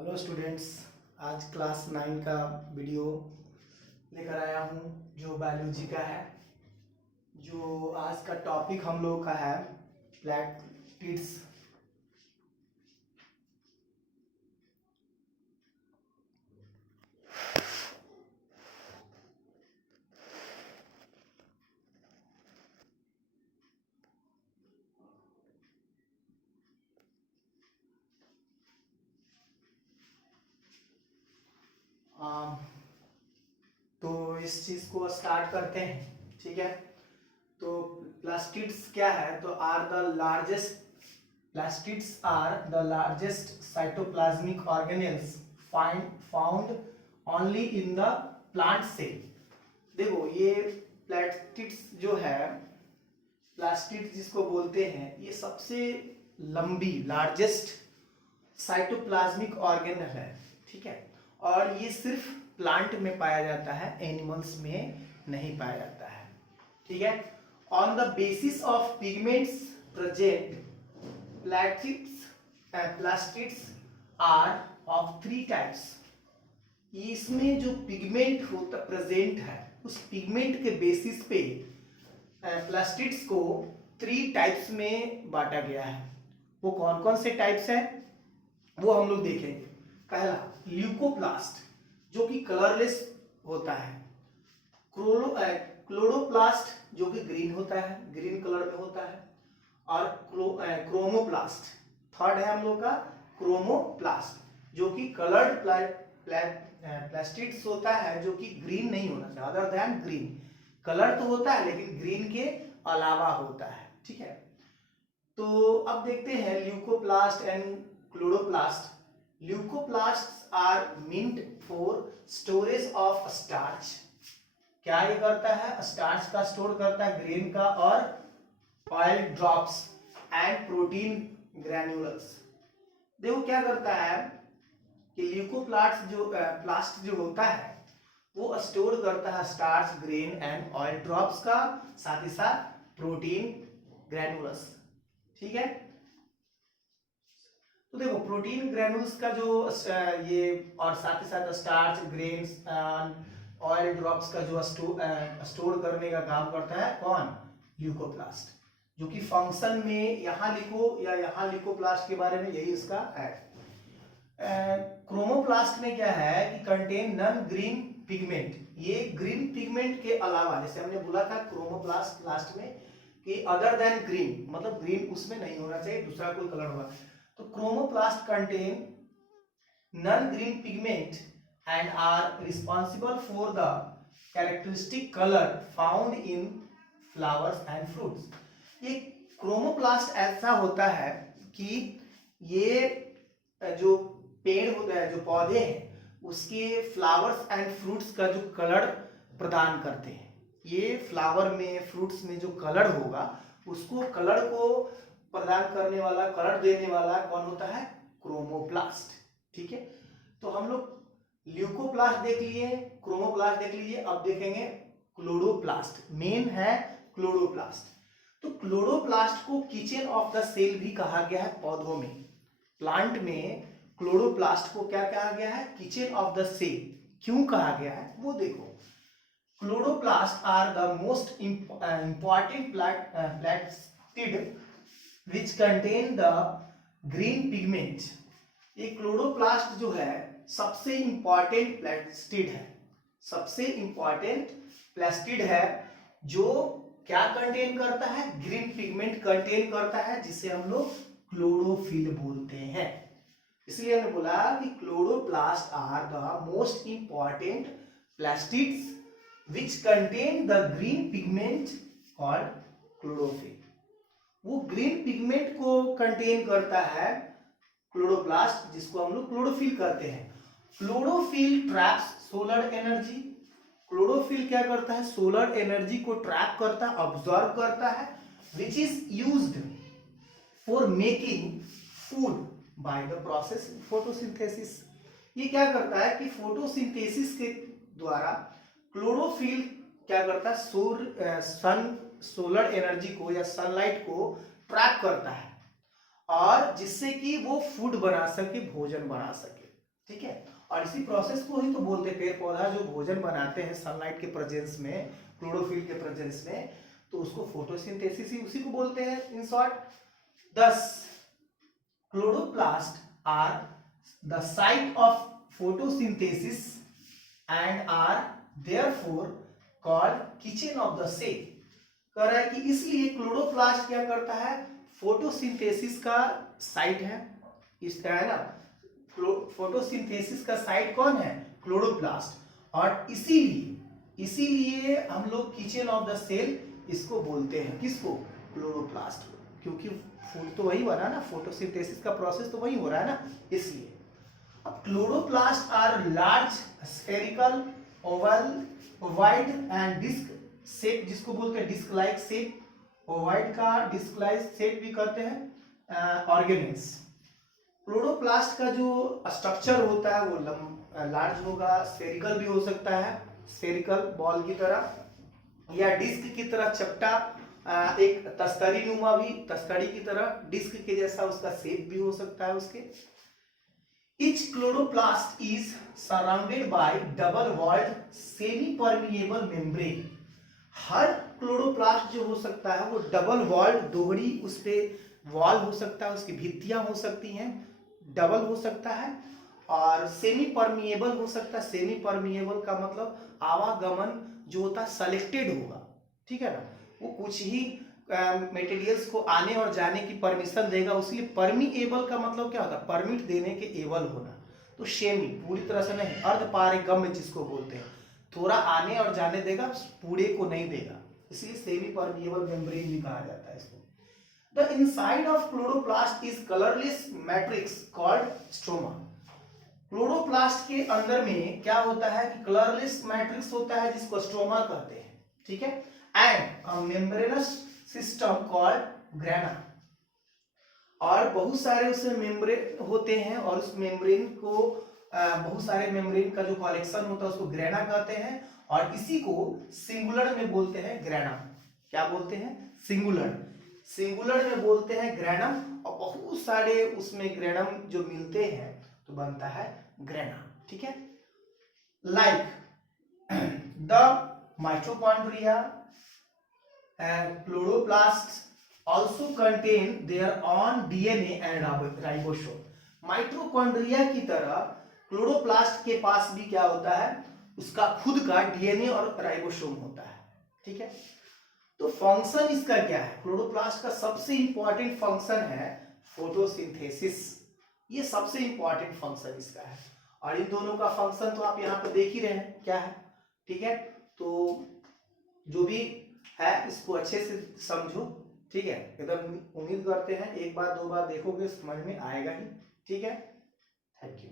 Hello students, आज class 9 का video लेकर आया हूँ जो बायोलॉजी का है। जो आज का टॉपिक हम लोग का है प्लैटिड्स। तो इस चीज़ को स्टार्ट करते हैं, ठीक है। तो प्लास्टिड्स क्या है, तो plastids are the largest cytoplasmic organelles found only in the plant cell. देखो ये प्लास्टिड्स जो है, प्लास्टिड जिसको बोलते हैं, ये सबसे लंबी लार्जेस्ट साइटोप्लाज्मिक ऑर्गेनल है, ठीक है। और ये सिर्फ प्लांट में पाया जाता है, एनिमल्स में नहीं पाया जाता है, ठीक है। On the basis of pigments present plastids are of 3 types. इसमें जो पिगमेंट होता प्रेजेंट है, उस पिगमेंट के बेसिस पे प्लास्टिड्स को 3 टाइप्स में बांटा गया है। वो कौन कौन से टाइप्स हैं वो हम लोग देखेंगे। पहला ल्यूकोप्लास्ट, जो कि कलरलेस होता है। क्लोरोप्लास्ट, जो कि ग्रीन होता है, ग्रीन कलर में होता है। और क्रोमोप्लास्ट, थर्ड है हम लोग का क्रोमोप्लास्ट, जो कि कलर्ड प्लास्टिड्स होता है, जो कि ग्रीन नहीं होना चाहिए, अदर देन ग्रीन। कलर तो होता है लेकिन ग्रीन के अलावा होता है, ठीक है। तो अब देखते हैं leucoplast and chloroplast. Leucoplast are meant for storage of starch. क्या ये करता है, स्टार्च का स्टोर करता है, ग्रेन का, और ऑयल ड्रॉप्स एंड प्रोटीन ग्रैन्युलस। देखो क्या करता है कि प्लास्ट जो होता है वो स्टोर करता है starch, grain and oil drops का, साथ ही साथ प्रोटीन ग्रैन्युलस, ठीक है। तो देखो प्रोटीन ग्रैन्युल्स का जो ये, और साथ ही साथ स्टार्च, ग्रेन्स, ऑयल ड्रॉप्स का जो स्टोर करने का काम करता है कौन, ल्यूकोप्लास्ट। जो कि फंक्शन में यहाँ लिखो या यहाँ ल्यूकोप्लास्ट के बारे में यही इसका है। क्रोमोप्लास्ट में क्या है कि कंटेन नॉन ग्रीन पिगमेंट। ये ग्रीन पिगमेंट के अलावा, जैसे हमने बोला था क्रोमोप्लास्ट लास्ट में कि अदर देन ग्रीन, मतलब ग्रीन उसमें नहीं होना चाहिए, दूसरा कोई कलर होगा। तो chromoplast contain non green pigment and are responsible for the characteristic colour found in flowers and fruits. ये क्रोमोप्लास्ट ऐसा होता है कि ये जो पेड़ होता है, जो पौधे हैं, उसके फ्लावर्स एंड फ्रूट्स का जो कलर प्रदान करते हैं। ये फ्लावर में, फ्रूट्स में जो कलर होगा, उसको कलर को प्रदान करने वाला, कलर देने वाला कौन होता है, क्रोमोप्लास्ट, ठीक है। तो हम लोग ल्यूकोप्लास्ट देख लिए, क्रोमोप्लास्ट देख लीजिए, अब देखेंगे क्लोरोप्लास्ट। मेन है क्लोरोप्लास्ट। तो क्लोरोप्लास्ट को किचन ऑफ द सेल भी कहा गया है पौधों में। प्लांट में क्लोरोप्लास्ट को क्या कहा गया है, किचन ऑफ द सेल। क्यों कहा गया है वो देखो। Chloroplast are the most important plastid which contain the green pigment. ये क्लोरोप्लास्ट जो है सबसे इंपॉर्टेंट प्लास्टिड है, सबसे इंपॉर्टेंट प्लास्टिड है, जो क्या कंटेन करता है, ग्रीन पिगमेंट कंटेन करता है, जिसे हम लोग क्लोरोफिल बोलते हैं। इसलिए हमने बोला कि chloroplast are the most important plastids which contain the green pigment called chlorophyll. वो ग्रीन पिगमेंट को कंटेन करता है क्लोरोप्लास्ट, जिसको हम लोग क्लोरोफिल कहते हैं। Chlorophyll traps solar energy. Chlorophyll क्या करता है, सोलर एनर्जी को ट्रैप करता है, ऑब्जर्व करता है, which is used for making food by the process photosynthesis. ये क्या करता है कि फोटोसिंथेसिस के द्वारा क्लोरोफिल क्या करता है, सोलर एनर्जी को या सनलाइट को ट्रैप करता है, और जिससे कि वो फूड बना सके, भोजन बना सके। ठीक है। और इसी प्रोसेस को ही तो बोलते हैं, पेड़ पौधा जो भोजन बनाते हैं सनलाइट के प्रेजेंस में, क्लोरोफिल के प्रेजेंस में, तो उसको फोटोसिंथेसिस ही उसी को बोलते हैं in short. Thus chloroplast are the site of photosynthesis and are therefore called kitchen of the cell. कह रहा है कि इसलिए क्लोरोप्लास्ट क्या करता है, फोटोसिंथेसिस का साइट है, इसका है ना, फोटोसिंथेसिस का साइट कौन है, क्लोरोप्लास्ट, और इसीलिए हम लोग किचन ऑफ द सेल इसको बोलते हैं, किसको, क्लोरोप्लास्ट को, क्योंकि फूड तो वही बना ना, फोटोसिंथेसिस का प्रोसेस तो वही हो रहा है ना, इसलिए। अब chloroplast are large spherical oval ovoid and disc shape, जिसको बोलते हैं डिस्क लाइक शेप, ओवाइड का डिस्क लाइक शेप भी कहते हैं, ऑर्गेनेल्स। क्लोरोप्लास्ट का जो स्ट्रक्चर होता है वो लार्ज होगा, स्फेरिकल भी हो सकता है, स्फेरिकल बॉल की तरह, या डिस्क की तरह चपटा, एक तस्तरी नुमा भी, तस्तरी की तरह डिस्क के जैसा उसका शेप भी हो सकता है उसके। Each chloroplast is surrounded by double-walled semi-permeable membrane। Her chloroplast जो हो सकता है वो डबल वॉल्ड, दोहरी उस पे वॉल हो सकता है, उसकी भित्तियां हो सकती हैं, डबल हो सकता है, और सेमी परमिएबल हो सकता है। सेमी परमिएबल का मतलब आवागमन जो होता है सेलेक्टेड होगा, ठीक है ना, वो कुछ ही मटेरियल्स को आने और जाने की परमिशन देगा, उसलिए परमिएबल का मतलब क्या होता है, परमिट देने के एबल होना। तो सेमी पूरी तरह से नहीं, अर्धपारगम्य जिसको बोलते हैं, थोड़ा आने और जाने देगा, पूरे को नहीं देगा, इसलिए सेमी परमिएबल मेम्ब्रेन भी कहा जाता है इसको। The inside of chloroplast is colourless matrix called stroma. Chloroplast के अंदर में क्या होता है कि कलरलेस मैट्रिक्स होता है जिसको स्ट्रोमा कहते हैं, ठीक है, and a membranes system called grana. और बहुत सारे उसमें मेम्ब्रेन होते हैं, और उस मेम्ब्रेन को बहुत सारे मेम्ब्रेन का जो कलेक्शन होता है उसको ग्रेना कहते हैं, और इसी को सिंगुलर में बोलते हैं ग्रेनम। क्या बोलते हैं, सिंगुलर, सिंगुलर में बोलते हैं ग्रेनम, और बहुत सारे उसमें ग्रेनम जो मिलते हैं तो बनता है ग्रेना, ठीक है। Like the mitochondria and chloroplasts also contain their own DNA and ribosome। Mitochondria की तरह क्लोरोप्लास्ट के पास भी क्या होता है, उसका खुद का डीएनए और राइबोसोम होता है, ठीक है। तो फंक्शन इसका क्या है, क्लोरोप्लास्ट का सबसे इंपॉर्टेंट फंक्शन है फोटोसिंथेसिस, ये सबसे इंपॉर्टेंट फंक्शन इसका है, और इन दोनों का फंक्शन तो आप यहाँ पे देख ही रहे हैं क्या है, ठीक है। तो जो भी है इसको अच्छे से समझो, ठीक है, एकदम उम्मीद करते हैं एक बार दो बार देखोगे समझ में आएगा ही, ठीक है। Thank you.